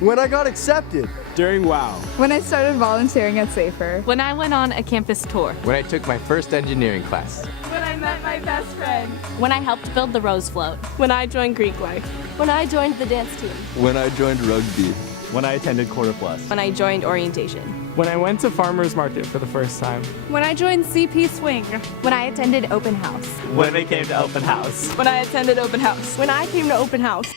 When I got accepted. During WOW. When I started volunteering at Safer. When I went on a campus tour. When I took my first engineering class. When I met my best friend. When I helped build the Rose Float. When I joined Greek Life. When I joined the dance team. When I joined rugby. When I attended Quarter Plus. When I joined orientation. When I went to Farmers Market for the first time. When I joined CP Swing. When I attended open house. When they came to open house. When I attended open house. When I came to open house.